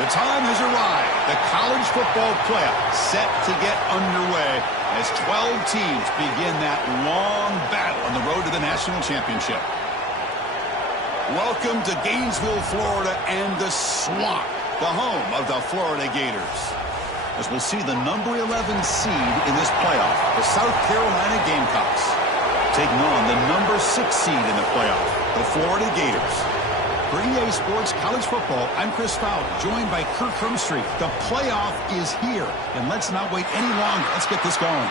The time has arrived. The college football playoff set to get underway as 12 teams begin that long battle on the road to the national championship. Welcome to Gainesville, Florida, and the Swamp, the home of the Florida Gators. As we'll see the number 11 seed in this playoff, the South Carolina Gamecocks, taking on the number 6 seed in the playoff, the Florida Gators. For EA Sports College Football, I'm Chris Fowler, joined by Kirk Hermstreet. The playoff is here, and let's not wait any longer. Let's get this going.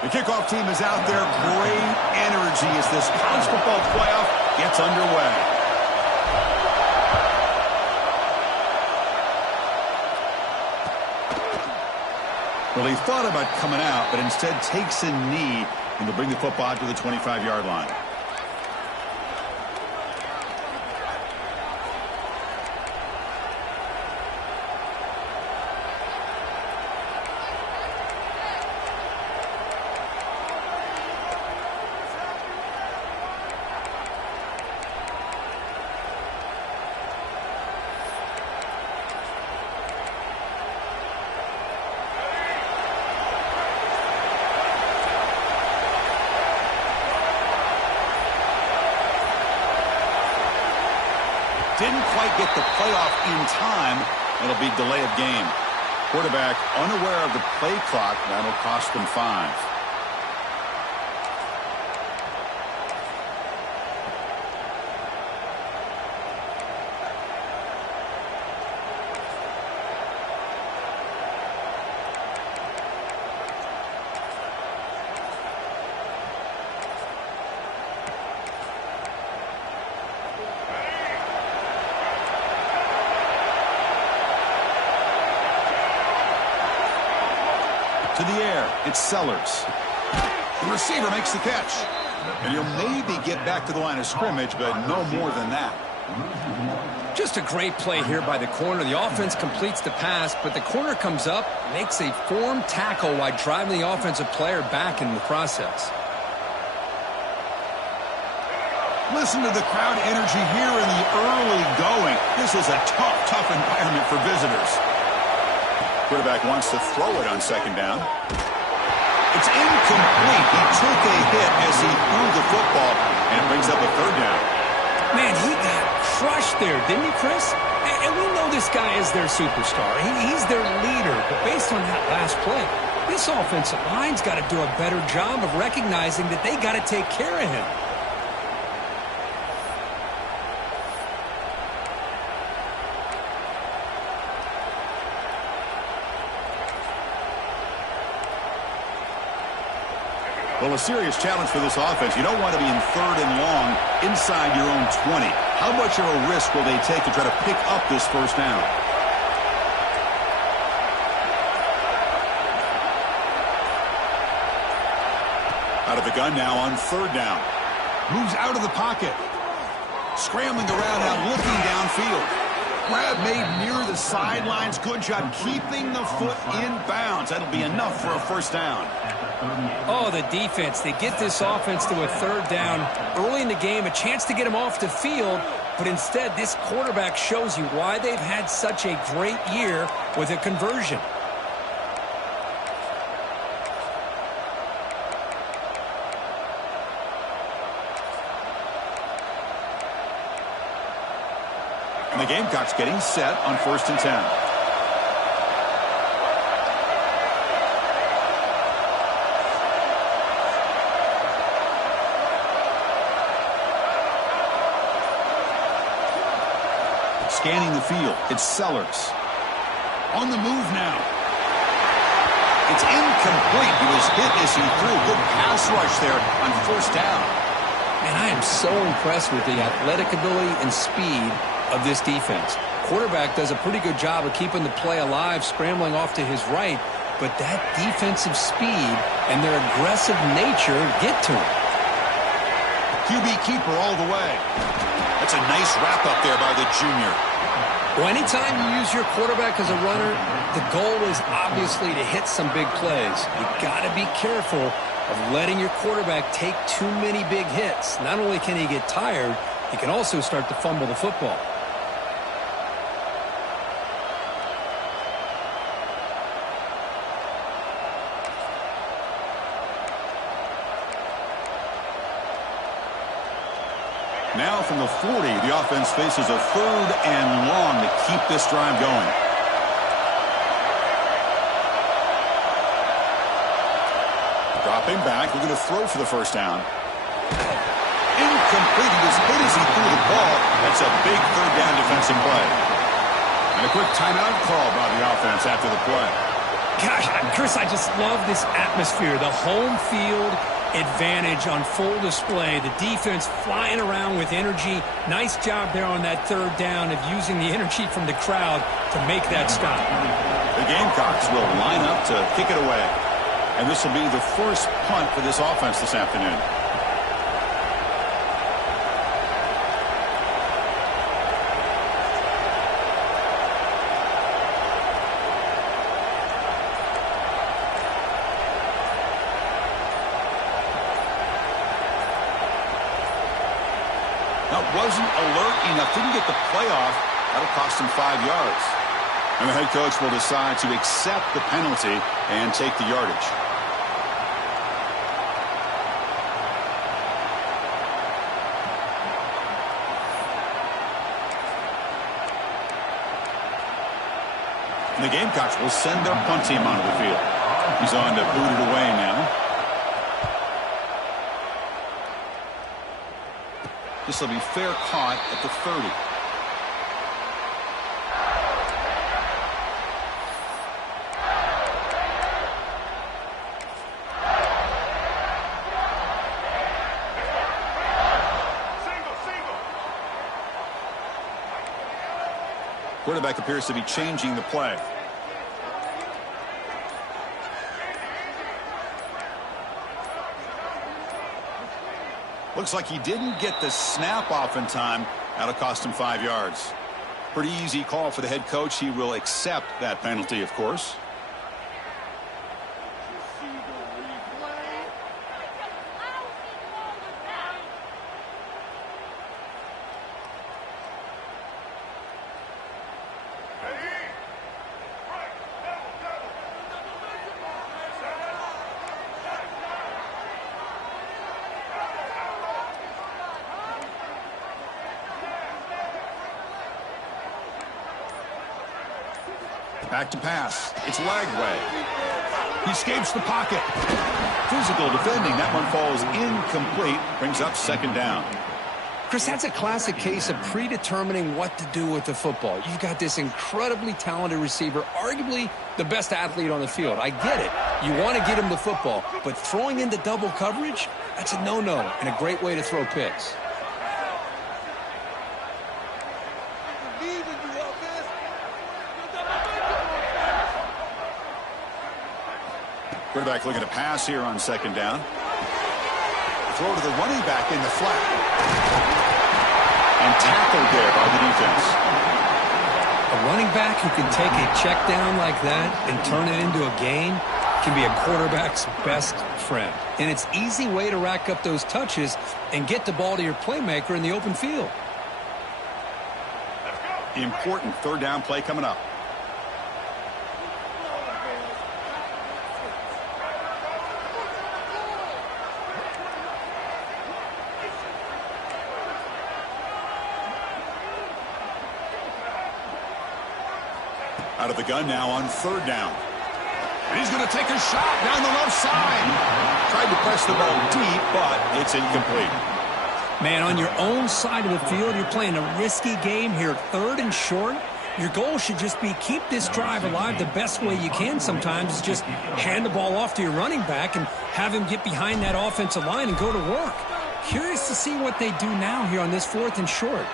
The kickoff team is out there. Great energy as this college football playoff gets underway. Well, he thought about coming out, but instead takes a knee and will bring the football to the 25-yard line. Didn't quite get the playoff in time. It'll be delay of game. Quarterback unaware of the play clock. That'll cost them 5. To the air, it's Sellers. The receiver makes the catch. And he'll maybe get back to the line of scrimmage, but no more than that. Just a great play here by the corner. The offense completes the pass, but the corner comes up, makes a form tackle while driving the offensive player back in the process. Listen to the crowd energy here in the early going. This is a tough environment for visitors. Quarterback wants to throw it on second down. It's incomplete. He took a hit as he threw the football, and it brings up a 3rd down. Man, he got crushed there, didn't he, Chris? And we know this guy is their superstar. He's their leader. But based on that last play, this offensive line's got to do a better job of recognizing that they got to take care of him. Well, a serious challenge for this offense. You don't want to be in 3rd and long inside your own 20. How much of a risk will they take to try to pick up this 1st down? Out of the gun now on 3rd down. Moves out of the pocket. Scrambling around now, looking downfield. Grab made near the sidelines. Good job keeping the foot in bounds. That'll be enough for a 1st down. Oh, the defense. They get this offense to a 3rd down early in the game, a chance to get him off the field, but instead this quarterback shows you why they've had such a great year with a conversion. And the Gamecocks getting set on 1st and 10. Scanning the field, it's Sellers. On the move now. It's incomplete. He was hit as he threw. Good pass rush there on 1st down. And I am so impressed with the athletic ability and speed of this defense. quarterback does a pretty good job of keeping the play alive, scrambling off to his right, but that defensive speed and their aggressive nature get to him. QB keeper all the way. That's a nice wrap up there by the junior. Well, anytime you use your quarterback as a runner, the goal is obviously to hit some big plays. You got to be careful of letting your quarterback take too many big hits. Not only can he get tired, he can also start to fumble the football. Now from the 40, the offense faces a 3rd and long to keep this drive going. Dropping back, we're going to throw for the first down. Incomplete. He was hit as he threw the ball. That's a big 3rd down defensive play. And a quick timeout call by the offense after the play. Gosh, Chris, I just love this atmosphere. The home field advantage on full display. The defense flying around with energy. Nice job there on that 3rd down of using the energy from the crowd to make that stop. The Gamecocks will line up to kick it away. And this will be the first punt for this offense this afternoon. Wasn't alert enough, didn't get the playoff. That'll cost him 5 yards. And the head coach will decide to accept the penalty and take the yardage. And the Gamecocks will send their punt team onto the field. He's on to boot it away now. This will be fair caught at the 30. Quarterback appears to be changing the play. Looks like he didn't get the snap off in time. That'll cost him 5 yards. Pretty easy call for the head coach. He will accept that penalty, of course. Back to pass. It's Lagway. He escapes the pocket. Physical defending. That one falls incomplete. Brings up 2nd down. Chris, that's a classic case of predetermining what to do with the football. You've got this incredibly talented receiver, arguably the best athlete on the field. I get it. You want to get him the football, but throwing into double coverage, that's a no-no and a great way to throw picks. Quarterback looking to pass here on 2nd down. Throw to the running back in the flat. And tackled there by the defense. A running back who can take a check down like that and turn it into a gain can be a quarterback's best friend. And it's an easy way to rack up those touches and get the ball to your playmaker in the open field. Important 3rd down play coming up. Out of the gun now on 3rd down. And he's going to take a shot down the left side. Tried to press the ball deep, but it's incomplete. Man, on your own side of the field, you're playing a risky game here, 3rd and short. Your goal should just be keep this drive alive the best way you can sometimes. Is just hand the ball off to your running back and have him get behind that offensive line and go to work. Curious to see what they do now here on this 4th and short.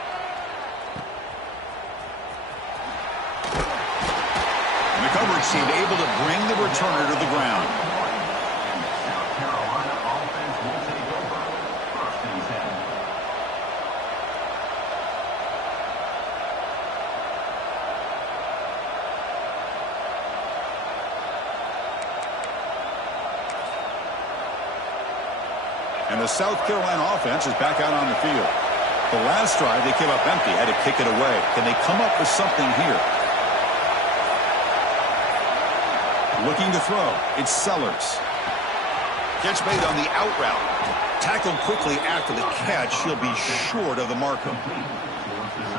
seemed able to bring the returner to the ground. And the South Carolina offense is back out on the field. The last drive, they came up empty, had to kick it away. Can they come up with something here? Looking to throw. It's Sellers. Catch made on the out route. Tackled quickly after the catch. He'll be short of the marker.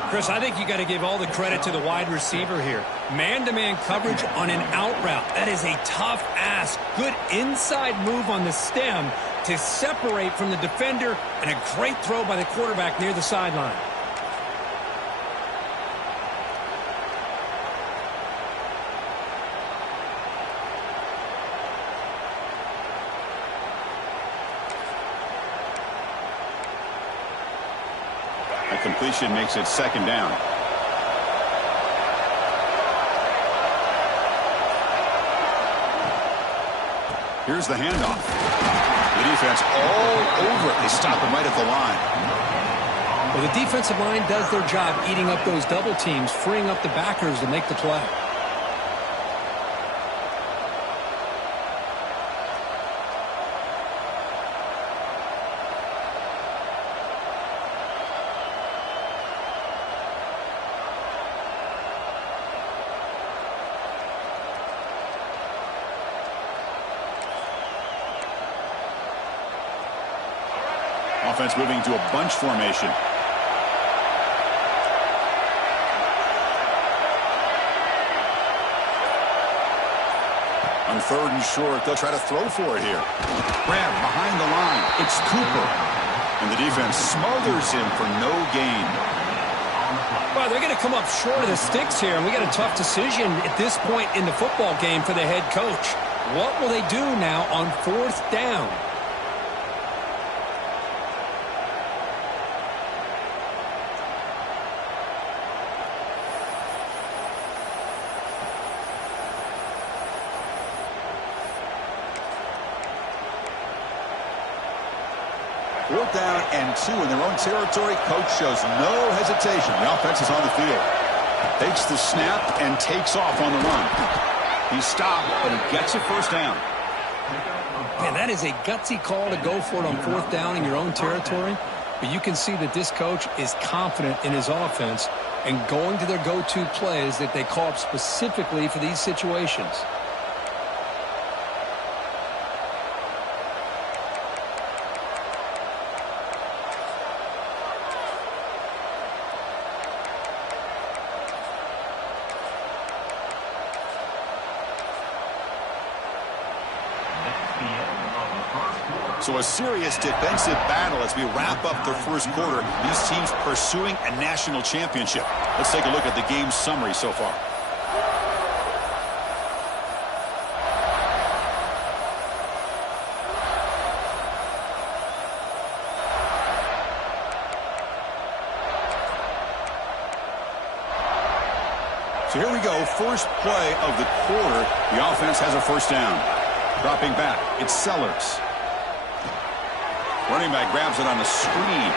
Chris, I think you got to give all the credit to the wide receiver here. Man-to-man coverage on an out route. That is a tough ask. Good inside move on the stem to separate from the defender, and a great throw by the quarterback near the sideline. A completion makes it second down. Here's the handoff. The defense all over it. They stop him right at the line. Well, the defensive line does their job eating up those double teams, freeing up the backers to make the play. Offense moving to a bunch formation. On third and short, they'll try to throw for it here. Grab behind the line. It's Cooper. And the defense smothers him for no gain. Well, they're going to come up short of the sticks here, and we got a tough decision at this point in the football game for the head coach. What will they do now on fourth down? Fourth down and 2 in their own territory. Coach shows no hesitation. The offense is on the field. Takes the snap and takes off on the run. He stopped, but he gets a first down. Man, that is a gutsy call to go for it on fourth down in your own territory. But you can see that this coach is confident in his offense and going to their go-to plays that they call up specifically for these situations. So a serious defensive battle as we wrap up the first quarter. These teams pursuing a national championship. Let's take a look at the game summary so far. So here we go. First play of the quarter. The offense has a first down. Dropping back. It's Sellers. Running back grabs it on the screen.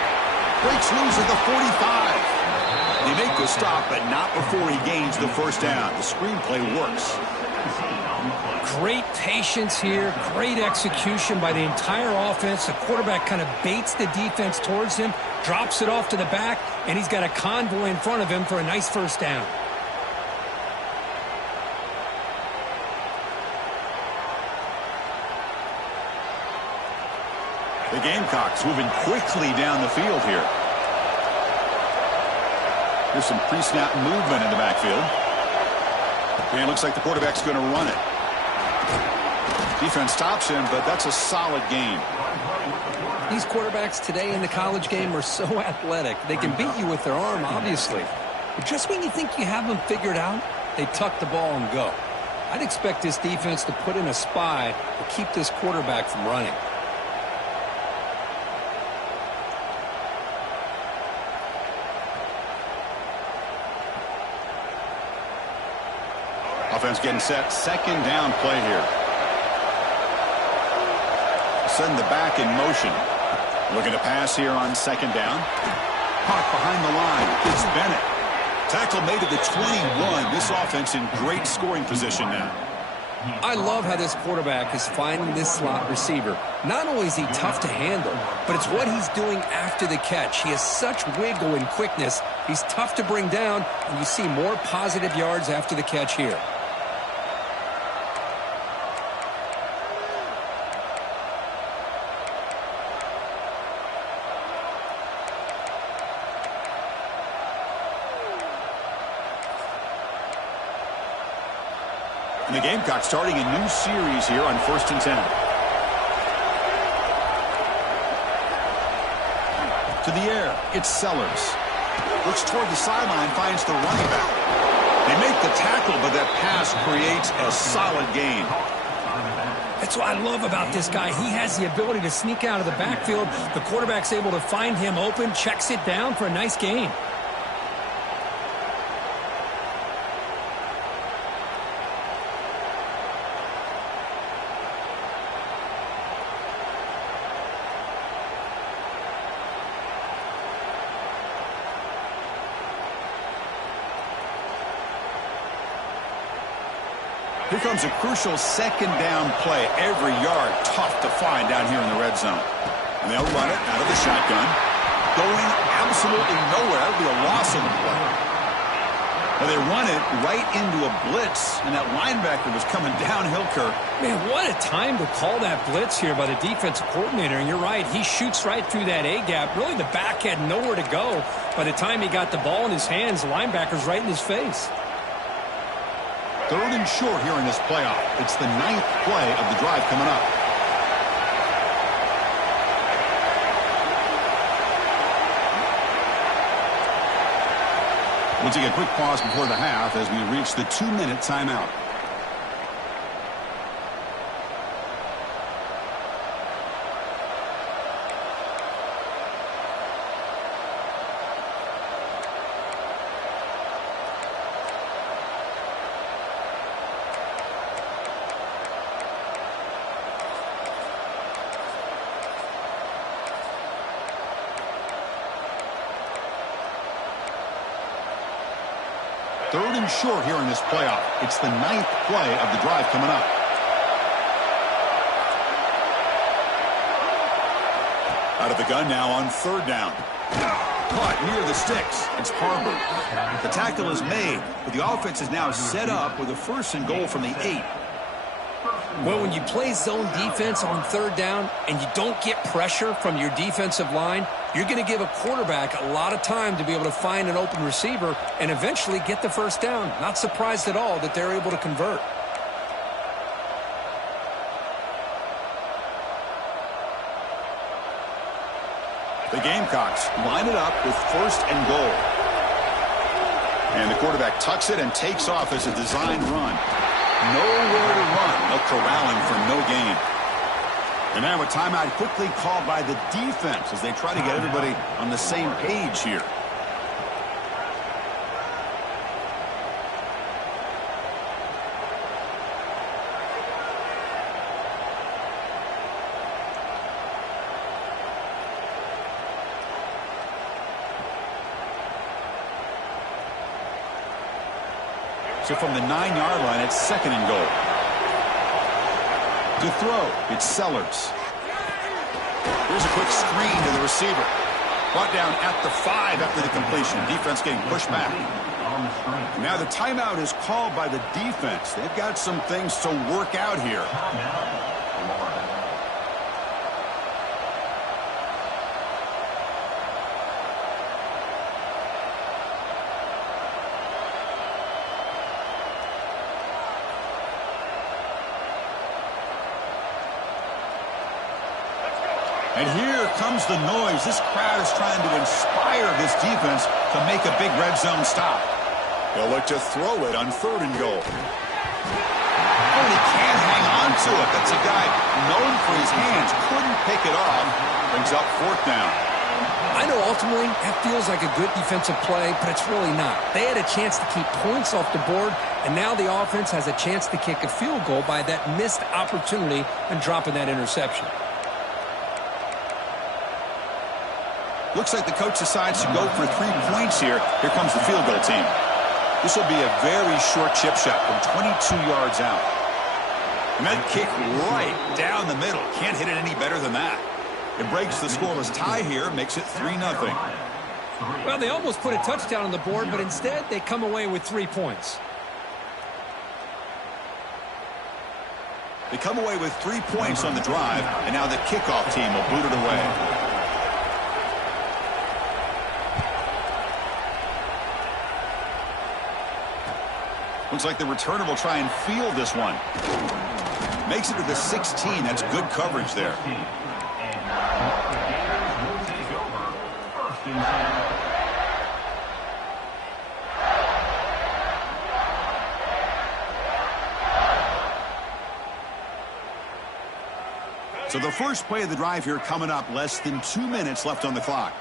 Breaks loose at the 45. They make the stop, but not before he gains the first down. The screenplay works. Great patience here. Great execution by the entire offense. The quarterback kind of baits the defense towards him, drops it off to the back, and he's got a convoy in front of him for a nice first down. The Gamecocks moving quickly down the field here. There's some pre-snap movement in the backfield. And it looks like the quarterback's going to run it. Defense stops him, but that's a solid gain. These quarterbacks today in the college game are so athletic. They can beat you with their arm, obviously. But just when you think you have them figured out, they tuck the ball and go. I'd expect this defense to put in a spy to keep this quarterback from running. Offense getting set. Second down play here. Send the back in motion. Looking to pass here on second down. Hawk behind the line. It's Bennett. Tackle made at the 21. This offense in great scoring position now. I love how this quarterback is finding this slot receiver. Not only is he tough to handle, but it's what he's doing after the catch. He has such wiggle and quickness. He's tough to bring down, and you see more positive yards after the catch here. And the Gamecocks starting a new series here on 1st and 10. To the air, it's Sellers. Looks toward the sideline, finds the running back. They make the tackle, but that pass creates a solid gain. That's what I love about this guy. He has the ability to sneak out of the backfield. The quarterback's able to find him open, checks it down for a nice gain. Here comes a crucial second down play. Every yard tough to find down here in the red zone. And they'll run it out of the shotgun. Going absolutely nowhere. That'll be a loss on the play. Well, they run it right into a blitz, and that linebacker was coming downhill, Kirk. Man, what a time to call that blitz here by the defensive coordinator. And you're right, he shoots right through that A-gap. Really, the back had nowhere to go. By the time he got the ball in his hands, the linebacker's right in his face. 3rd and short here in this playoff. It's the 9th play of the drive coming up. We'll take a quick pause before the half as we reach the 2-minute timeout. Third and short here in this playoff. It's the 9th play of the drive coming up. Out of the gun now on 3rd down. Caught near the sticks. It's Harbor. The tackle is made, but the offense is now set up with a 1st and goal from the 8. Well, when you play zone defense on 3rd down and you don't get pressure from your defensive line, you're going to give a quarterback a lot of time to be able to find an open receiver and eventually get the 1st down. Not surprised at all that they're able to convert. The Gamecocks line it up with 1st and goal. And the quarterback tucks it and takes off as a design run. Nowhere to run. They'll corral him for no gain. And now a timeout quickly called by the defense as they try to get everybody on the same page here. So from the 9-yard line, it's 2nd and goal. To throw, it's Sellers. Here's a quick screen to the receiver. Brought down at the 5 after the completion. Defense getting pushed back. Now the timeout is called by the defense. They've got some things to work out here. And here comes the noise. This crowd is trying to inspire this defense to make a big red zone stop. They'll look to throw it on 3rd and goal. Oh, and he can't hang on to it. That's a guy known for his hands. Couldn't pick it off. Brings up 4th down. I know ultimately that feels like a good defensive play, but it's really not. They had a chance to keep points off the board, and now the offense has a chance to kick a field goal by that missed opportunity and dropping that interception. Looks like the coach decides to go for 3 points here. Here comes the field goal team. This will be a very short chip shot from 22 yards out. And that kick right down the middle. Can't hit it any better than that. It breaks the scoreless tie here, makes it 3-0. Well, they almost put a touchdown on the board, but instead they come away with 3 points. They come away with 3 points on the drive, and now the kickoff team will boot it away. Looks like the returner will try and field this one. Makes it to the 16. That's good coverage there. So the first play of the drive here coming up. Less than 2 minutes left on the clock.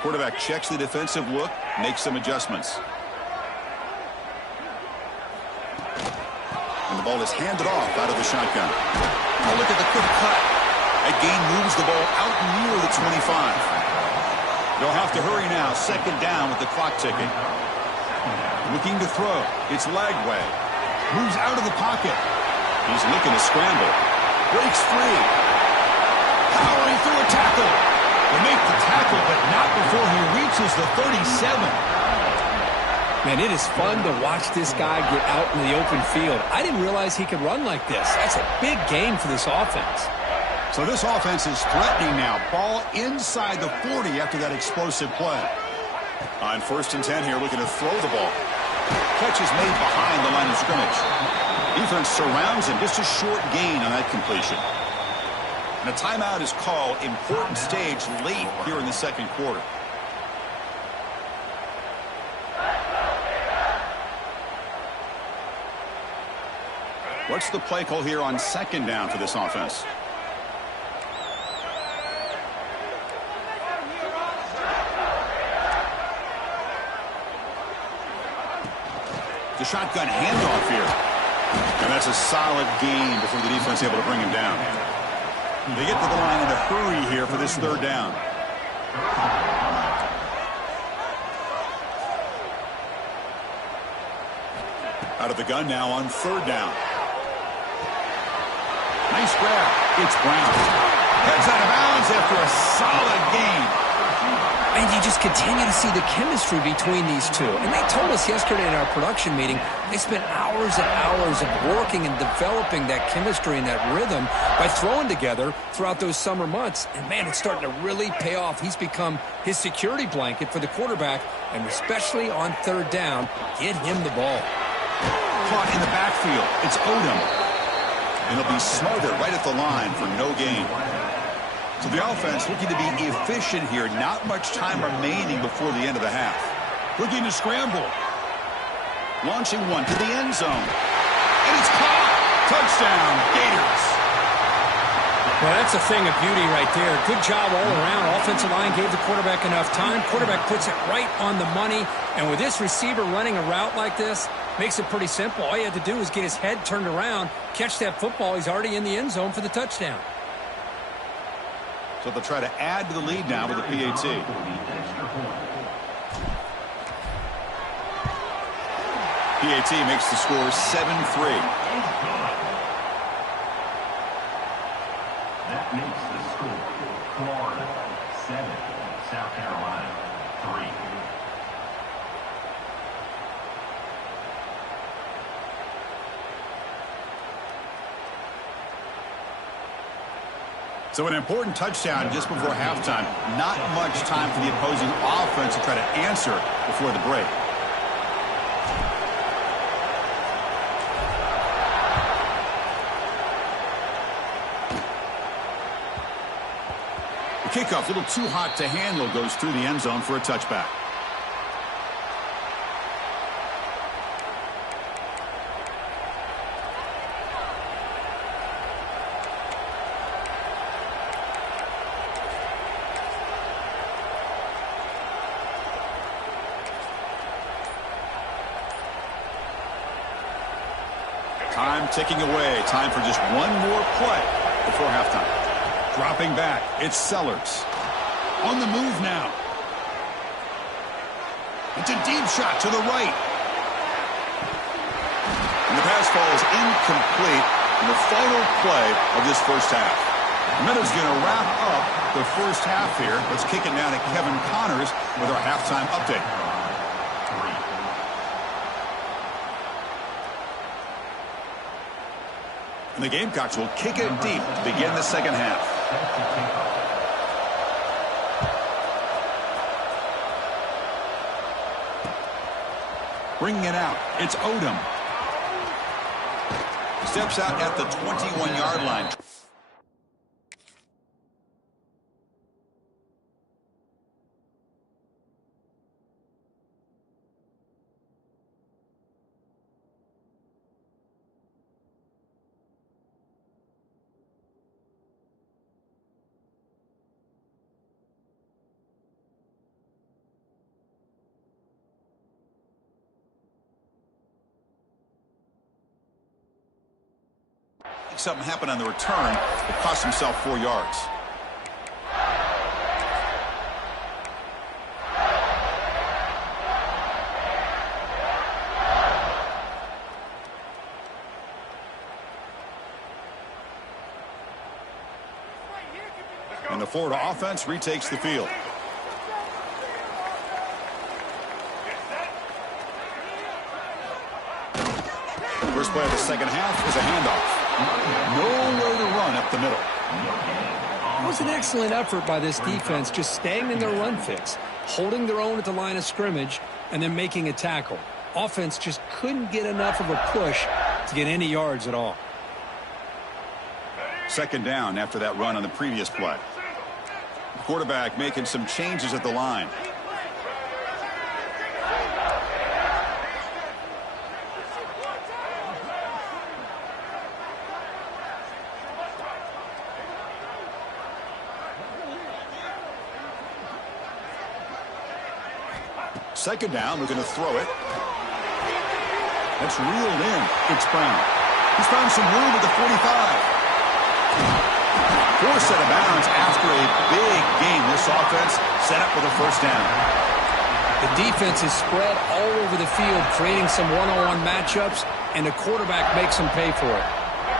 Quarterback checks the defensive look, makes some adjustments. And the ball is handed off out of the shotgun. Oh, look at the quick cut. That gain moves the ball out near the 25. They'll have to hurry now. Second down with the clock ticking. Looking to throw. It's Lagway. Moves out of the pocket. He's looking to scramble. Breaks free. Powering through a tackle. They make the tackle, but not before he reaches the 37. Man, it is fun to watch this guy get out in the open field. I didn't realize he could run like this. That's a big gain for this offense. So this offense is threatening now. Ball inside the 40 after that explosive play. On 1st and 10 here, looking to throw the ball. Catch is made behind the line of scrimmage. Defense surrounds him. Just a short gain on that completion. And a timeout is called. Important stage late here in the second quarter. What's the play call here on second down for this offense? The shotgun handoff here. And that's a solid gain before the defense is able to bring him down. They get to the line in a hurry here for this third down. Out of the gun now on third down. Nice grab. It's Brown. Heads out of bounds after a solid gain. And you just continue to see the chemistry between these two. And they told us yesterday in our production meeting, they spent hours and hours of working and developing that chemistry and that rhythm by throwing together throughout those summer months. And, man, it's starting to really pay off. He's become his security blanket for the quarterback, and especially on third down, get him the ball. Caught in the backfield. It's Odom. And he'll be smothered right at the line for no gain. So the offense looking to be efficient here. Not much time remaining before the end of the half. Looking to scramble. Launching one to the end zone. And it's caught. Touchdown, Gators. Well, that's a thing of beauty right there. Good job all around. Offensive line gave the quarterback enough time. Quarterback puts it right on the money. And with this receiver running a route like this, makes it pretty simple. All you had to do was get his head turned around, catch that football. He's already in the end zone for the touchdown. So they'll try to add to the lead now with the PAT. PAT makes the score 7-3. That makes the score Florida 7, South Carolina 3. So an important touchdown just before halftime. Not much time for the opposing offense to try to answer before the break. The kickoff, a little too hot to handle, goes through the end zone for a touchback. Time ticking away. Time for just one more play before halftime. Dropping back, it's Sellers. On the move now. It's a deep shot to the right. And the pass falls incomplete in the final play of this first half. Minutes going to wrap up the first half here. Let's kick it now to Kevin Connors with our halftime update. And the Gamecocks will kick it deep to begin the second half. Bringing it out, it's Odom. Steps out at the 21-yard line. Something happened on the return that cost himself 4 yards. And the Florida offense retakes the field. First play of the second half is a handoff. Nowhere to run up the middle. It was an excellent effort by this defense, just staying in their run fix, holding their own at the line of scrimmage, and then making a tackle. Offense just couldn't get enough of a push to get any yards at all. Second down after that run on the previous play. The quarterback making some changes at the line. Second down, we're going to throw it. That's reeled in. It's Brown. He's found some room at the 45. Forced out of bounds after a big game. This offense set up for the first down. The defense is spread all over the field, creating some one-on-one matchups, and the quarterback makes them pay for it.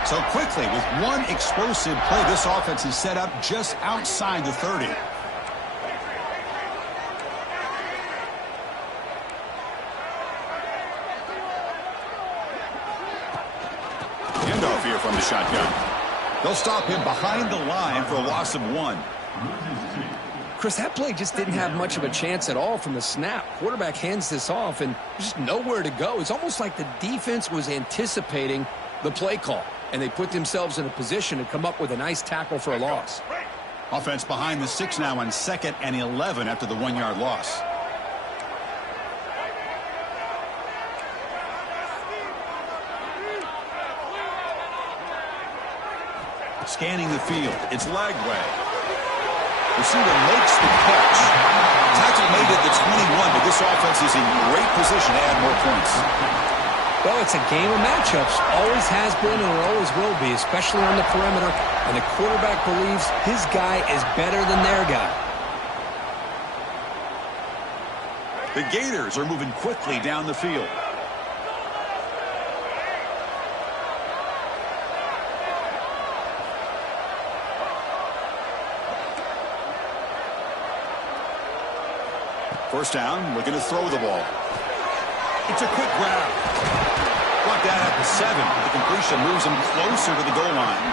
So quickly, with one explosive play, this offense is set up just outside the 30. Handoff here from the shotgun. They'll stop him behind the line for a loss of 1. Chris, that play just didn't have much of a chance at all from the snap. Quarterback hands this off, and there's just nowhere to go. It's almost like the defense was anticipating the play call, and they put themselves in a position to come up with a nice tackle for a loss. Offense behind the 6 now on 2nd and 11 after the 1-yard loss. Scanning the field. It's Lagway. Receiver makes the catch. Tackle made at the 21, but this offense is in great position to add more points. Well, it's a game of matchups. Always has been and always will be, especially on the perimeter. And the quarterback believes his guy is better than their guy. The Gators are moving quickly down the field. First down, we're going to throw the ball. It's a quick grab. Brought down at the 7. The completion moves him closer to the goal line.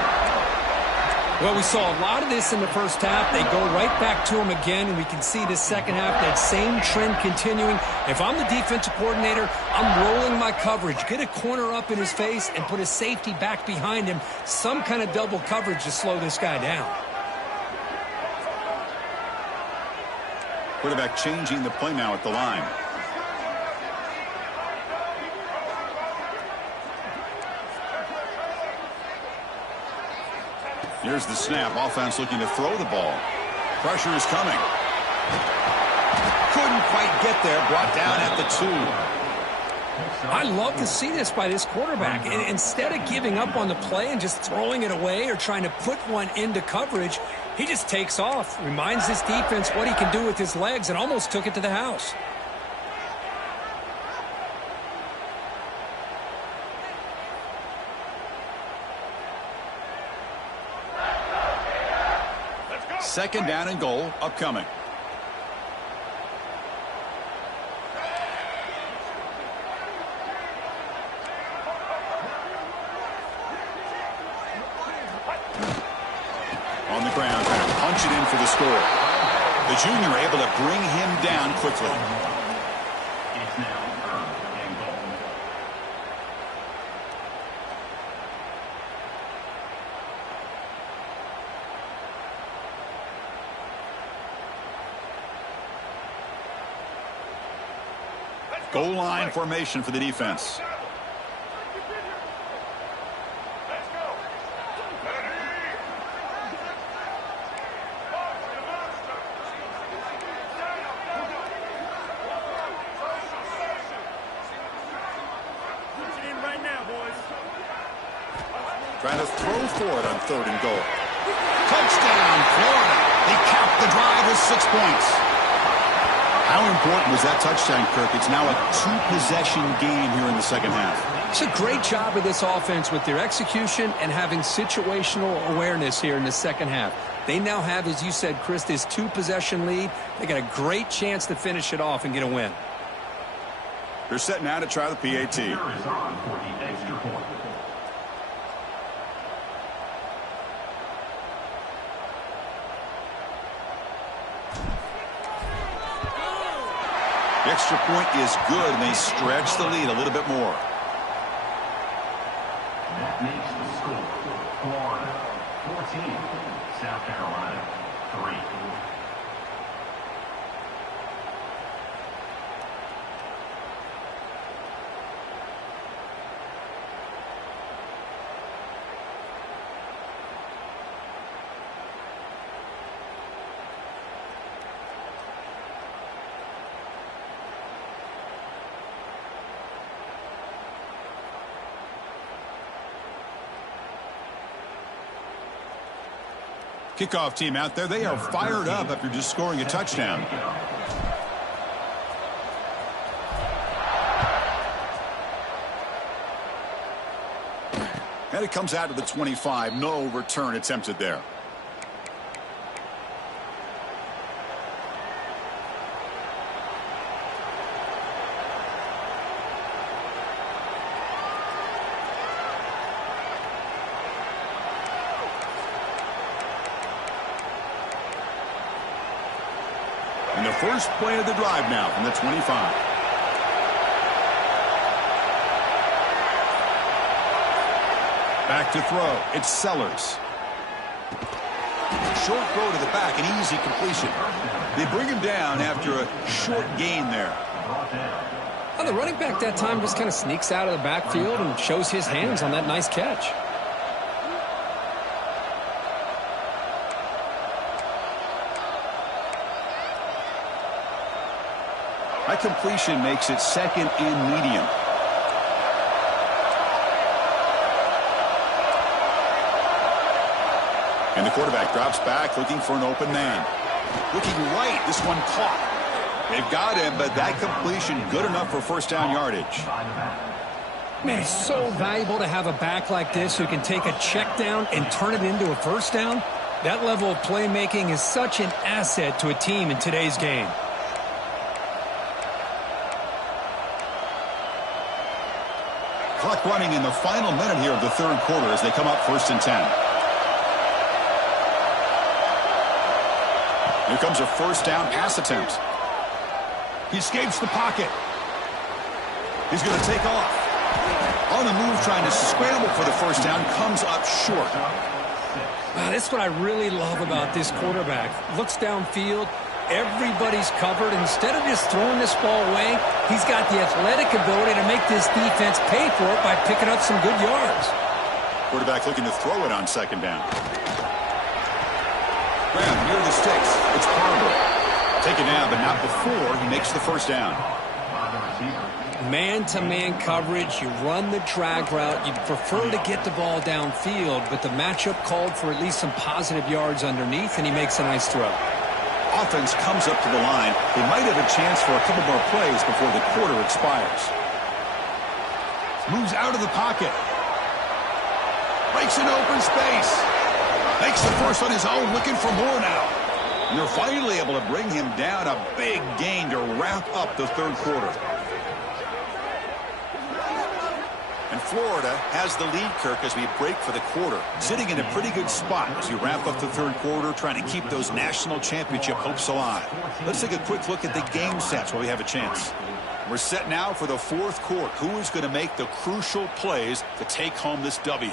Well, we saw a lot of this in the first half. They go right back to him again, and we can see this second half, that same trend continuing. If I'm the defensive coordinator, I'm rolling my coverage. Get a corner up in his face and put a safety back behind him. Some kind of double coverage to slow this guy down. Quarterback changing the play now at the line. Here's the snap. Offense looking to throw the ball. Pressure is coming. Couldn't quite get there. Brought down at the 2. I love to see this by this quarterback. And instead of giving up on the play and just throwing it away or trying to put one into coverage, he just takes off, reminds this defense what he can do with his legs, and almost took it to the house. Second down and goal upcoming. On the ground, trying to punch it in for the score. The junior able to bring him down quickly. It's now third and goal. Goal line formation for the defense. Trying to throw for it on third and goal. Touchdown, Florida. They cap the drive with 6 points. How important was that touchdown, Kirk? It's now a two-possession game here in the second half. It's a great job of this offense with their execution and having situational awareness here in the second half. They now have, as you said, Chris, this two-possession lead. They got a great chance to finish it off and get a win. They're set now to try the PAT. Here is on for the extra point. The extra point is good, and they stretch the lead a little bit more. That makes the score Florida 14, South Carolina 3. Kickoff team out there, they are fired up after just scoring a touchdown. And it comes out to the 25. No return attempted there. And the first play of the drive now from the 25. Back to throw. It's Sellers. Short throw to the back, an easy completion. They bring him down after a short gain there. Well, the running back that time just kind of sneaks out of the backfield and shows his hands on that nice catch. That completion makes it second and medium. And the quarterback drops back looking for an open man. Looking right, this one caught. They've got him, but that completion good enough for first down yardage. Man, it's so valuable to have a back like this who can take a check down and turn it into a first down. That level of playmaking is such an asset to a team in today's game. Clock running in the final minute here of the third quarter as they come up 1st and 10. Here comes a first down pass attempt. He escapes the pocket. He's going to take off. On the move, trying to scramble for the first down, comes up short. Wow, that's what I really love about this quarterback. Looks downfield. Everybody's covered. Instead of just throwing this ball away, he's got the athletic ability to make this defense pay for it by picking up some good yards. Quarterback looking to throw it on second down. Graham near the sticks. It's Barber. Taken down, but not before he makes the first down. Man-to-man coverage, you run the drag route. You prefer to get the ball downfield, but the matchup called for at least some positive yards underneath, and he makes a nice throw. Offense comes up to the line. They might have a chance for a couple more plays before the quarter expires. Moves out of the pocket. Breaks an open space. Makes the first on his own, looking for more now. And they're finally able to bring him down. A big gain to wrap up the third quarter. And Florida has the lead, Kirk, as we break for the quarter. Sitting in a pretty good spot as we wrap up the third quarter, trying to keep those national championship hopes alive. Let's take a quick look at the game sets while we have a chance. We're set now for the fourth quarter. Who is going to make the crucial plays to take home this W?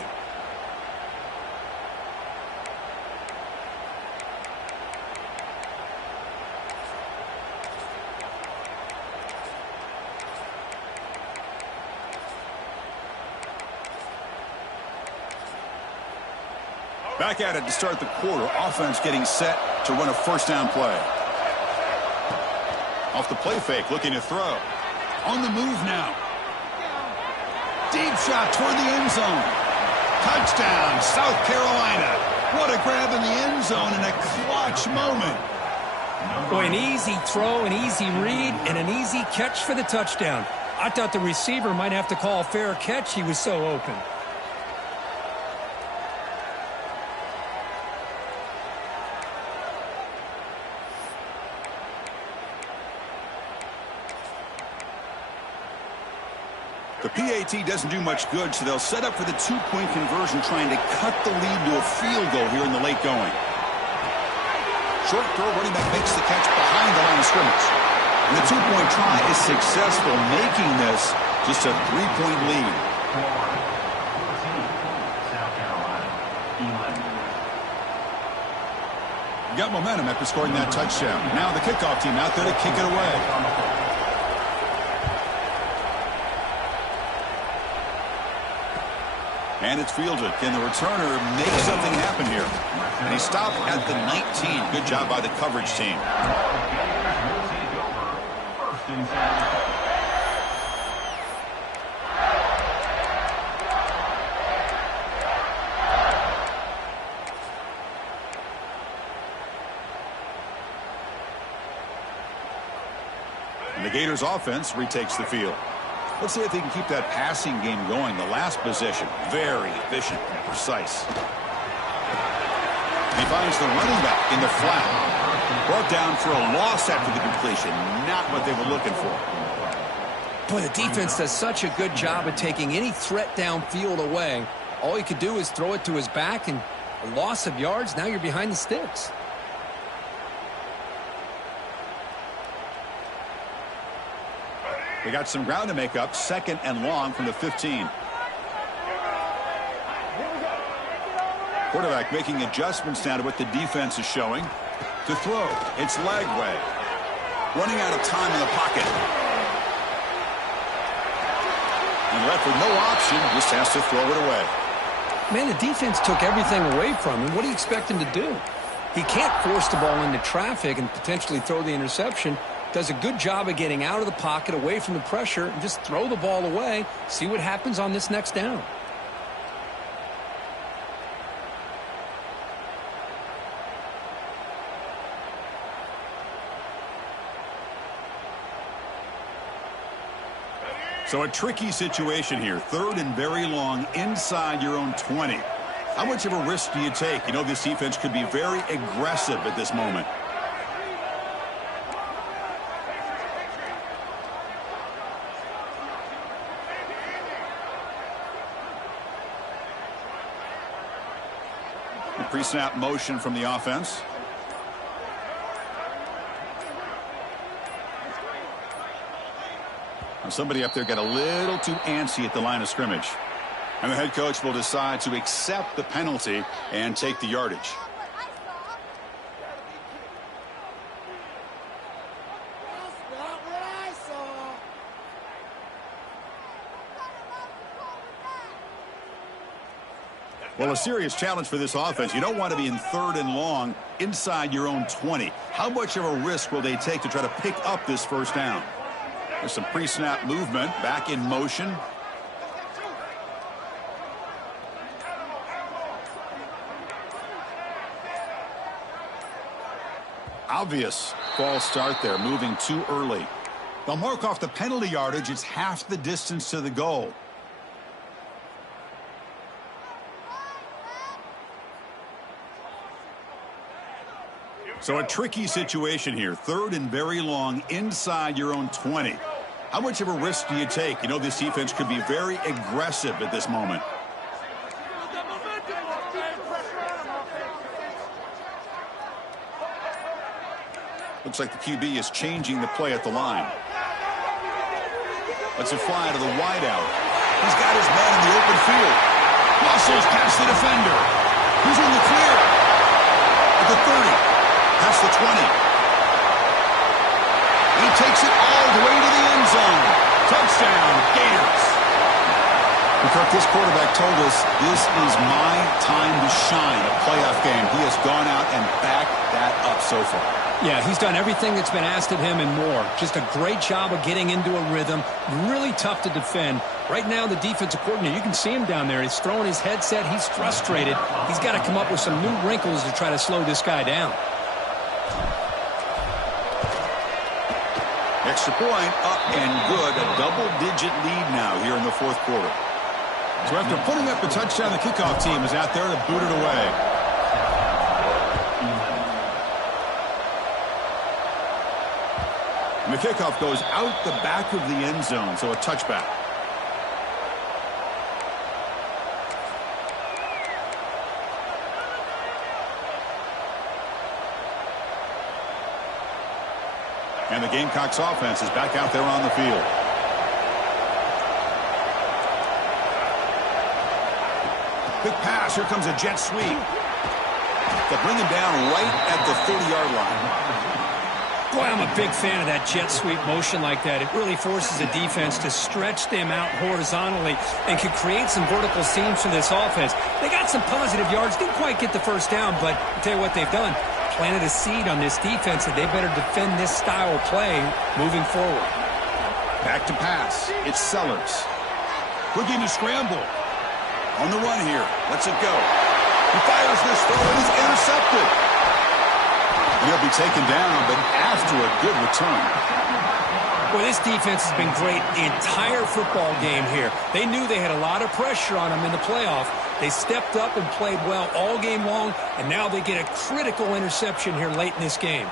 Back at it to start the quarter. Offense getting set to run a first down play. Off the play fake, looking to throw. On the move now. Deep shot toward the end zone. Touchdown, South Carolina. What a grab in the end zone in a clutch moment. Boy, an easy throw, an easy read, and an easy catch for the touchdown. I thought the receiver might have to call a fair catch. He was so open. The PAT doesn't do much good, so they'll set up for the two-point conversion, trying to cut the lead to a field goal here in the late going. Short throw, running back makes the catch behind the line of scrimmage. And the two-point try is successful, making this just a three-point lead. South Carolina, 11. Got momentum after scoring that touchdown. Now the kickoff team out there to kick it away. And it's fielded. Can the returner make something happen here? And he stopped at the 19. Good job by the coverage team. And the Gators offense retakes the field. Let's see if they can keep that passing game going. The last possession, very efficient and precise. He finds the running back in the flat. Brought down for a loss after the completion. Not what they were looking for. Boy, the defense does such a good job of taking any threat downfield away. All he could do is throw it to his back, and a loss of yards, now you're behind the sticks. They got some ground to make up. Second and long from the 15. Quarterback making adjustments now to what the defense is showing. To throw, it's leg way. Running out of time in the pocket. And left with no option, just has to throw it away. Man, the defense took everything away from him. What do you expect him to do? He can't force the ball into traffic and potentially throw the interception. Does a good job of getting out of the pocket, away from the pressure, and just throw the ball away. See what happens on this next down. So a tricky situation here. Third and very long inside your own 20. How much of a risk do you take? You know this defense could be very aggressive at this moment. Pre-snap motion from the offense. Now somebody up there got a little too antsy at the line of scrimmage. And the head coach will decide to accept the penalty and take the yardage. Well, a serious challenge for this offense. You don't want to be in third and long inside your own 20. How much of a risk will they take to try to pick up this first down? There's some pre-snap movement, back in motion. Obvious false start there, moving too early. They'll mark off the penalty yardage. It's half the distance to the goal. So a tricky situation here. Third and very long inside your own 20. How much of a risk do you take? You know, this defense could be very aggressive at this moment. Looks like the QB is changing the play at the line. Lets it fly to the wideout. He's got his man in the open field. Muscles past the defender. He's in the clear. At the 30. Past the 20. He takes it all the way to the end zone. Touchdown, Gators. Kirk, this quarterback told us this is my time to shine, a playoff game. He has gone out and backed that up so far. Yeah, he's done everything that's been asked of him and more. Just a great job of getting into a rhythm. Really tough to defend. Right now, the defensive coordinator, you can see him down there. He's throwing his headset. He's frustrated. He's got to come up with some new wrinkles to try to slow this guy down. Extra point, up and good. A double-digit lead now here in the fourth quarter. So after putting up the touchdown, the kickoff team is out there to boot it away. And the kickoff goes out the back of the end zone, so a touchback. And the Gamecocks offense is back out there on the field. Quick pass. Here comes a jet sweep. They'll bring him down right at the 30-yard line. Boy, I'm a big fan of that jet sweep motion like that. It really forces a defense to stretch them out horizontally and can create some vertical seams for this offense. They got some positive yards. Didn't quite get the first down, but I'll tell you what they've done. Planted a seed on this defense that they better defend this style of play moving forward. Back to pass. It's Sellers. Looking to scramble. On the run here. Lets it go. He fires this throw and is intercepted. And he'll be taken down, but after a good return. Well, this defense has been great the entire football game here. They knew they had a lot of pressure on them in the playoff. They stepped up and played well all game long, and now they get a critical interception here late in this game.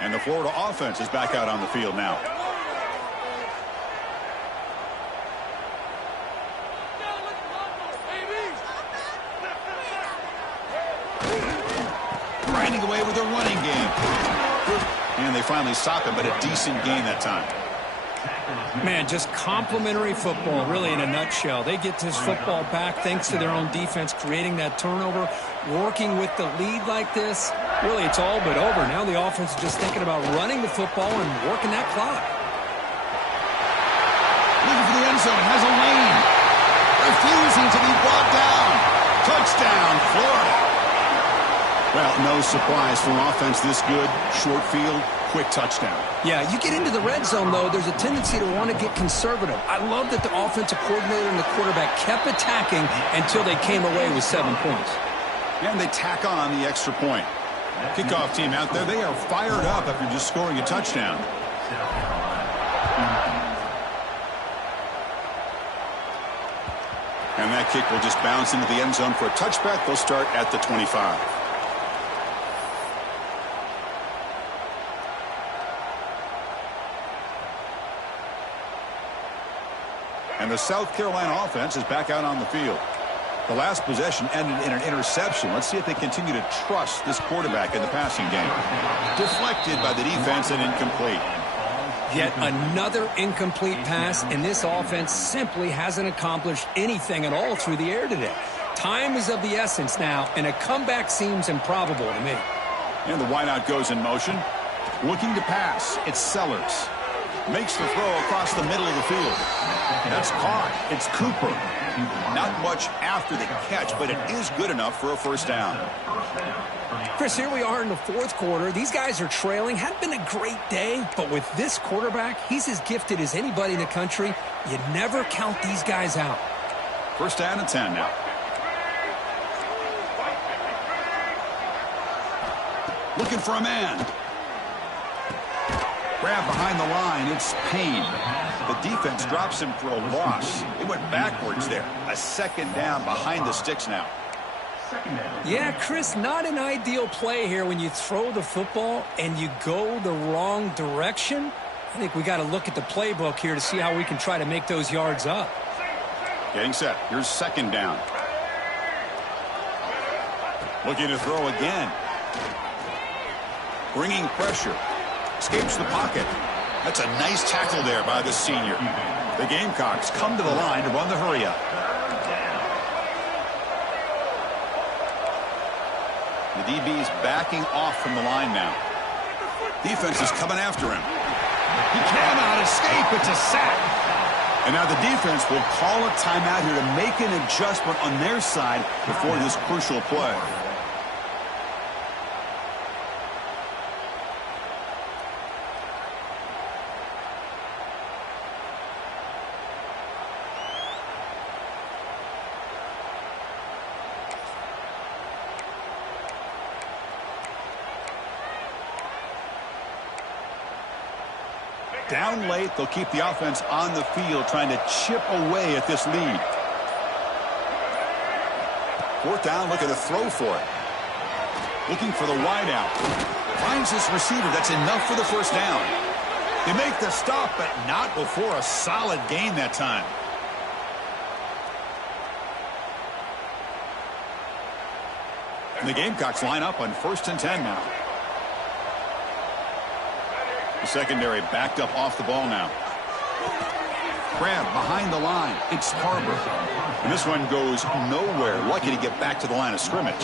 And the Florida offense is back out on the field now. Grinding away with their running game. And they finally stop him, but a decent gain that time. Man, just complimentary football, really, in a nutshell. They get this football back thanks to their own defense, creating that turnover, working with the lead like this. Really, it's all but over. Now the offense is just thinking about running the football and working that clock. Looking for the end zone, has a lane. Refusing to be brought down. Touchdown, Florida. Well, no surprise for an offense this good. Short field, quick touchdown. Yeah, you get into the red zone, though, there's a tendency to want to get conservative. I love that the offensive coordinator and the quarterback kept attacking until they came away with 7 points. And they tack on the extra point. Kickoff team out there, they are fired up after just scoring a touchdown. And that kick will just bounce into the end zone for a touchback. They'll start at the 25. And the South Carolina offense is back out on the field. The last possession ended in an interception. Let's see if they continue to trust this quarterback in the passing game. Deflected by the defense and incomplete. Yet another incomplete pass, and this offense simply hasn't accomplished anything at all through the air today. Time is of the essence now, and a comeback seems improbable to me. And the wideout goes in motion. Looking to pass. It's Sellers. Makes the throw across the middle of the field. That's caught. It's Cooper. Not much after the catch, but it is good enough for a first down. Chris, here we are in the fourth quarter. These guys are trailing. Hadn't been a great day, but with this quarterback, he's as gifted as anybody in the country. You never count these guys out. First down and 10 now. Looking for a man. Grab behind the line. It's Payne. The defense drops him for a loss. It went backwards there. A second down behind the sticks now. Yeah, Chris, not an ideal play here when you throw the football and you go the wrong direction. I think we got to look at the playbook here to see how we can try to make those yards up. Getting set. Here's second down. Looking to throw again. Bringing pressure. Escapes the pocket. That's a nice tackle there by the senior. The Gamecocks come to the line to run the hurry-up. The DB's backing off from the line now. Defense is coming after him. He cannot escape. It's a sack. And now the defense will call a timeout here to make an adjustment on their side before this crucial play. Down late, they'll keep the offense on the field trying to chip away at this lead. Fourth down, looking to throw for it. Looking for the wideout. Finds his receiver. That's enough for the first down. They make the stop, but not before a solid gain that time. And the Gamecocks line up on 1st and 10 now. The secondary backed up off the ball now. Grab behind the line. It's Harbor. And this one goes nowhere. Lucky to get back to the line of scrimmage.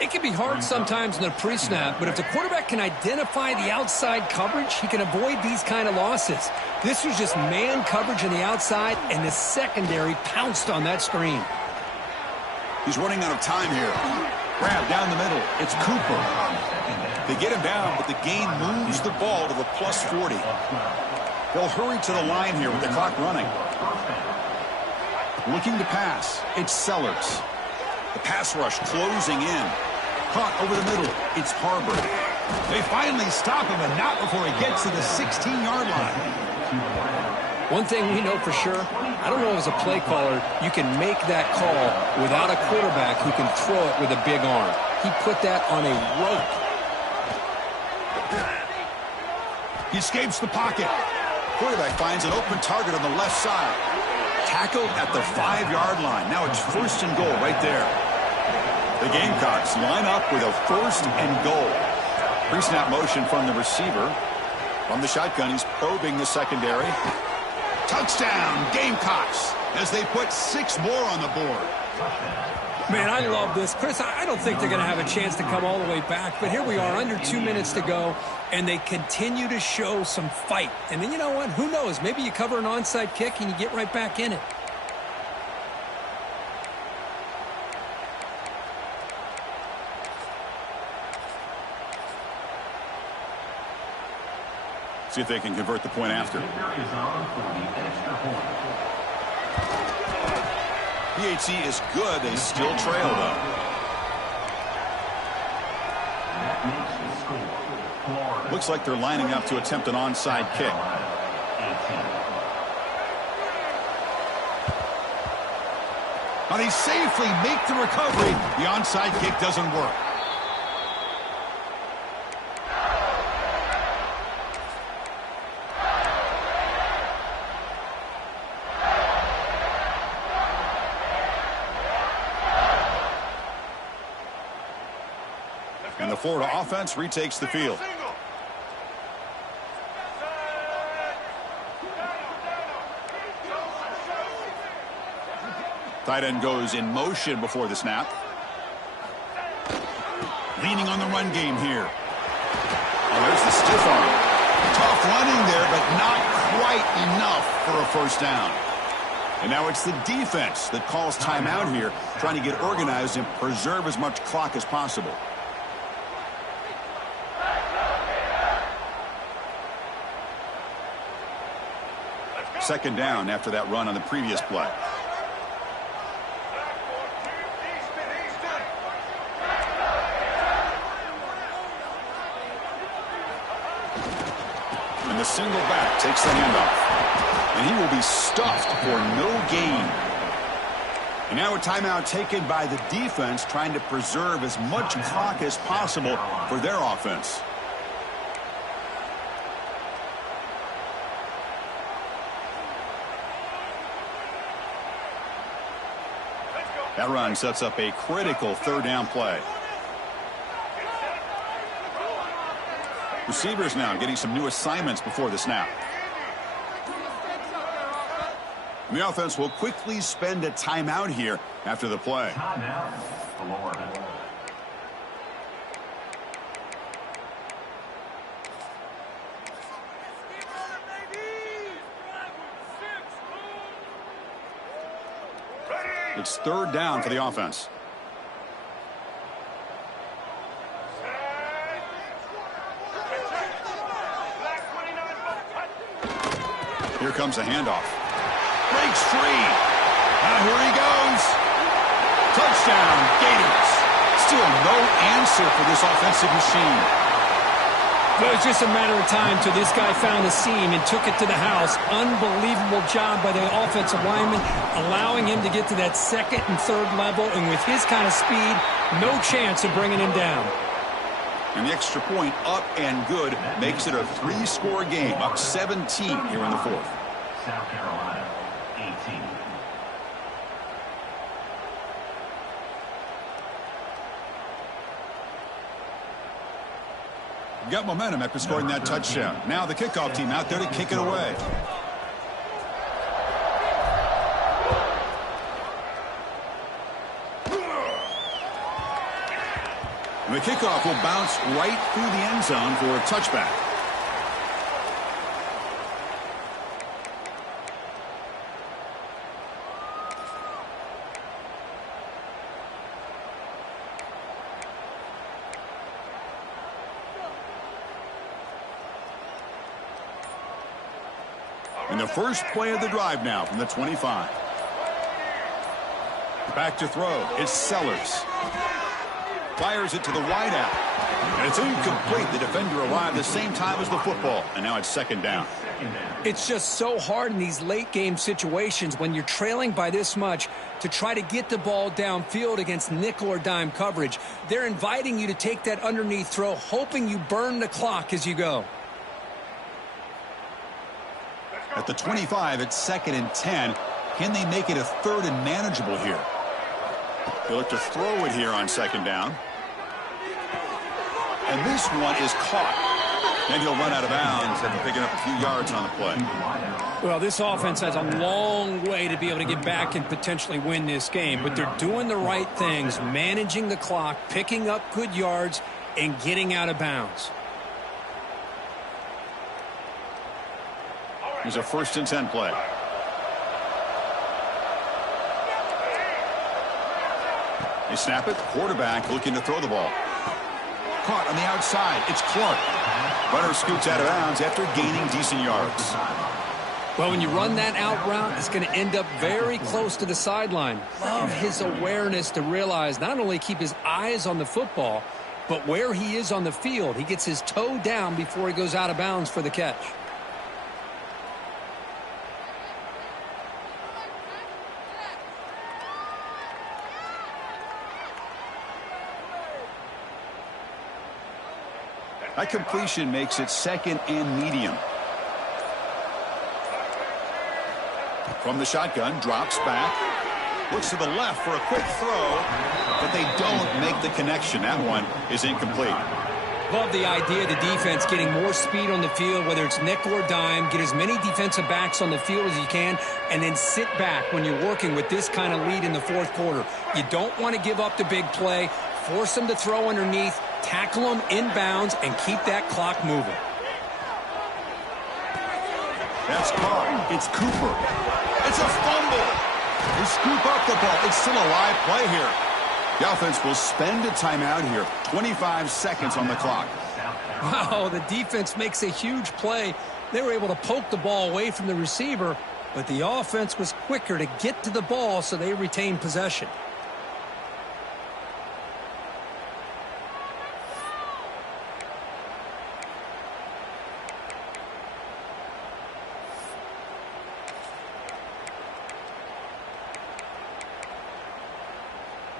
It can be hard sometimes in a pre-snap, but if the quarterback can identify the outside coverage, he can avoid these kind of losses. This was just man coverage on the outside, and the secondary pounced on that screen. He's running out of time here. Grab down the middle. It's Cooper. They get him down, but the gain moves the ball to the plus 40. They'll hurry to the line here with the clock running. Looking to pass. It's Sellers. The pass rush closing in. Caught over the middle. It's Harbor. They finally stop him, and not before he gets to the 16-yard line. One thing we know for sure, I don't know as a play caller, you can make that call without a quarterback who can throw it with a big arm. He put that on a rope. He escapes the pocket. Quarterback finds an open target on the left side. Tackled at the 5-yard line. Now it's 1st and goal right there. The Gamecocks line up with a 1st and goal. Pre-snap motion from the receiver. From the shotgun, he's probing the secondary. Touchdown, Gamecocks, as they put 6 more on the board. Man, I love this. Chris, I don't think they're going to have a chance to come all the way back, but here we are, under 2 minutes to go, and they continue to show some fight. And then you know what? Who knows? Maybe you cover an onside kick and you get right back in it. See if they can convert the point after. PHC is good. They still trail, though. Looks like they're lining up to attempt an onside kick. Now they safely make the recovery. The onside kick doesn't work. And the Florida offense retakes the field. Tight end goes in motion before the snap. Leaning on the run game here. Oh, there's the stiff arm. Tough running there, but not quite enough for a first down. And now it's the defense that calls timeout here, trying to get organized and preserve as much clock as possible. Second down after that run on the previous play. And the single back takes the handoff. And he will be stuffed for no gain. And now a timeout taken by the defense, trying to preserve as much clock as possible for their offense. That run sets up a critical third down play. Receivers now getting some new assignments before the snap. And the offense will quickly spend a timeout here after the play. Timeout, Florida. It's third down for the offense. Here comes a handoff. Breaks free. Now here he goes. Touchdown, Gators. Still no answer for this offensive machine. Well, it's just a matter of time till this guy found a seam and took it to the house. Unbelievable job by the offensive lineman, allowing him to get to that second and third level. And with his kind of speed, no chance of bringing him down. And the extra point up and good makes it a 3-score game, up 17 here in the fourth. South Carolina, 18. Got momentum after scoring that touchdown. Now the kickoff team out there to kick it away. And the kickoff will bounce right through the end zone for a touchback. And the first play of the drive now from the 25. Back to throw. It's Sellers. Fires it to the wideout. And it's incomplete. The defender arrived the same time as the football. And now it's second down. It's just so hard in these late game situations when you're trailing by this much to try to get the ball downfield against nickel or dime coverage. They're inviting you to take that underneath throw, hoping you burn the clock as you go. At the 25, it's second and 10. Can they make it a third and manageable here? They look to throw it here on second down. And this one is caught. And he'll run out of bounds after picking up a few yards on the play. Well, this offense has a long way to be able to get back and potentially win this game. But they're doing the right things, managing the clock, picking up good yards, and getting out of bounds. Here's a first and 10 play. They snap it. Quarterback looking to throw the ball. Caught on the outside. It's Clark. Runner scoots out of bounds after gaining decent yards. Well, when you run that out route, it's going to end up very close to the sideline. Love his awareness to realize not only keep his eyes on the football, but where he is on the field. He gets his toe down before he goes out of bounds for the catch. That completion makes it second and medium. From the shotgun, drops back. Looks to the left for a quick throw, but they don't make the connection. That one is incomplete. Love the idea of the defense getting more speed on the field, whether it's nickel or dime. Get as many defensive backs on the field as you can, and then sit back when you're working with this kind of lead in the fourth quarter. You don't want to give up the big play. Force them to throw underneath, tackle them inbounds, and keep that clock moving. That's caught. It's Cooper. It's a fumble. They scoop up the ball. It's still a live play here. The offense will spend a timeout here. 25 seconds on the clock. Wow, the defense makes a huge play. They were able to poke the ball away from the receiver, but the offense was quicker to get to the ball, so they retained possession.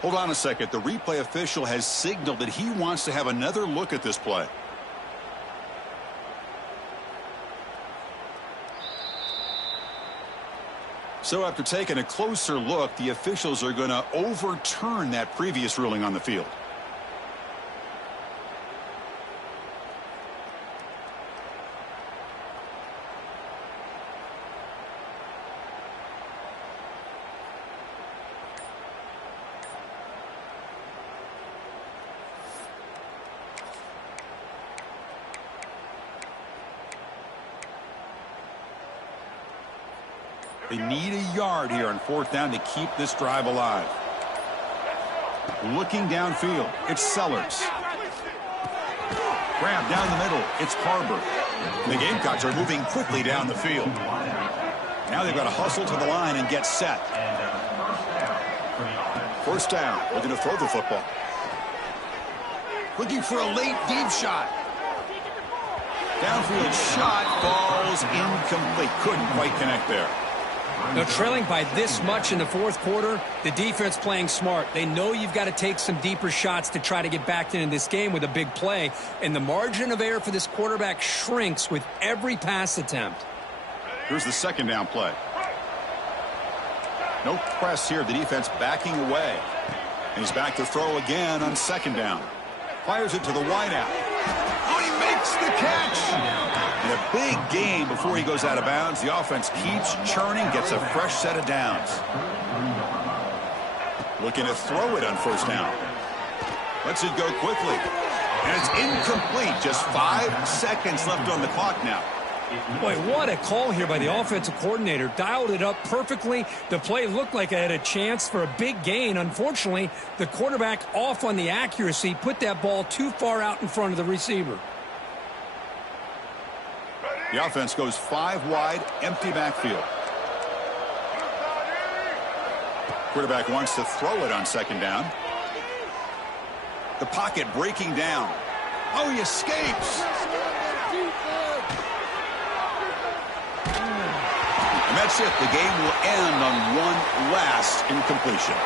Hold on a second. The replay official has signaled that he wants to have another look at this play. So after taking a closer look, the officials are going to overturn that previous ruling on the field. They need a yard here on 4th down to keep this drive alive. Looking downfield, it's Sellers. Grab down the middle, it's Harbor. The Gamecocks are moving quickly down the field. Now they've got to hustle to the line and get set. 1st down, they're going to throw the football. Looking for a late deep shot. Downfield shot falls incomplete. Couldn't quite connect there. Now, trailing by this much in the 4th quarter, the defense playing smart. They know you've got to take some deeper shots to try to get back into this game with a big play. And the margin of error for this quarterback shrinks with every pass attempt. Here's the 2nd down play. No press here. The defense backing away. And he's back to throw again on 2nd down. Fires it to the wideout. Oh, he makes the catch. In a big game before he goes out of bounds. The offense keeps churning, gets a fresh set of downs. Looking to throw it on 1st down. Lets it go quickly. And it's incomplete. Just 5 seconds left on the clock now. Boy, what a call here by the offensive coordinator. Dialed it up perfectly. The play looked like it had a chance for a big gain. Unfortunately, the quarterback off on the accuracy, put that ball too far out in front of the receiver. The offense goes 5 wide, empty backfield. Quarterback wants to throw it on 2nd down. The pocket breaking down. Oh, he escapes. And that's it. The game will end on one last incompletion.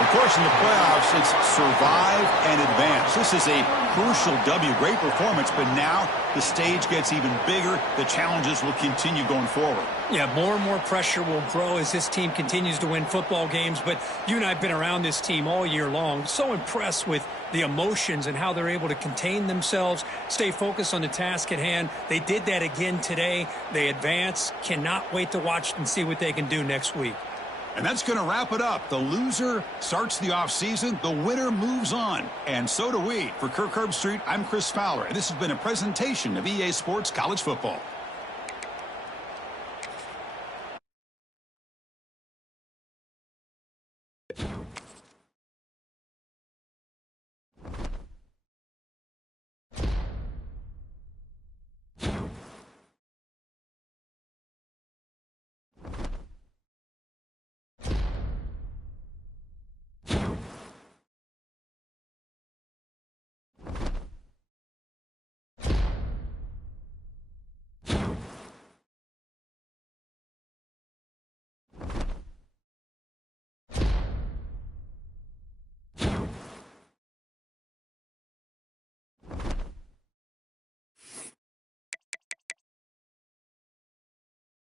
Of course, in the playoffs, it's survive and advance. This is a crucial W. Great performance, but now the stage gets even bigger. The challenges will continue going forward. Yeah, more and more pressure will grow as this team continues to win football games. But you and I have been around this team all year long. So impressed with the emotions and how they're able to contain themselves, stay focused on the task at hand. They did that again today. They advance. Cannot wait to watch and see what they can do next week. And that's going to wrap it up. The loser starts the offseason. The winner moves on. And so do we. For Kirk Herbstreit, I'm Chris Fowler. And this has been a presentation of EA Sports College Football.